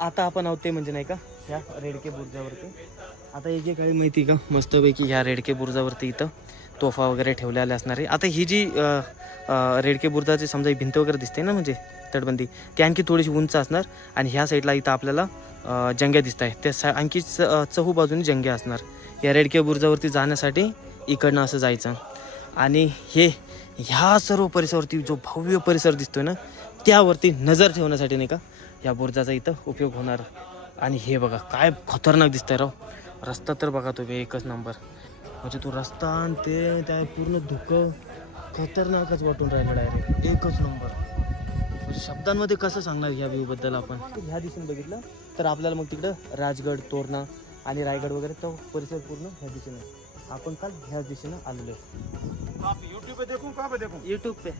आता आपण आहोत ते म्हणजे नाही का ह्या रेडके बुर्जावरती. आता हे जे काही माहिती का मस्तपैकी ह्या रेडके बुर्जावरती इथं तोफा वगैरे ठेवलेल्या असणार आहे. आता ही जी रेडके बुर्जाची समजा ही भिंत वगैरे दिसते ना म्हणजे तटबंदी, ती आणखी थोडीशी उंच असणार. आणि ह्या साईडला इथं आपल्याला जंग्या दिसत आहे, त्या आणखी चहू बाजूने जंग्या असणार. या रेडके बुर्जावरती जाण्यासाठी इकडनं असं जायचं. आणि ह्या सर्व परिसरावरती जो भव्य परिसर दिसतोय ना, त्यावरती नजर ठेवण्यासाठी नाही का या बुर्जाचा इथं उपयोग होणार. आणि हे बघा काय खतरनाक दिसतंय राव. रस्ता तर बघा तुम्ही एकच नंबर. म्हणजे तो रस्ता आणि ते त्या पूर्ण धुकं खतरनाकच वाटून राहिलं डायरेक्ट. एकच नंबर. म्हणजे शब्दांमध्ये कसं सांगणार ह्या व्ह्यूबद्दल आपण. ह्या दिशेने बघितलं तर आपल्याला मग तिकडं राजगड, तोरणा आणि रायगड वगैरे तो परिसर पूर्ण ह्या दिशेने. आपण काल ह्याच दिशेनं आलेलो आहे. आप यूट्यूब पे देखूं, कहाँ पे देखूं? यूट्यूब पे.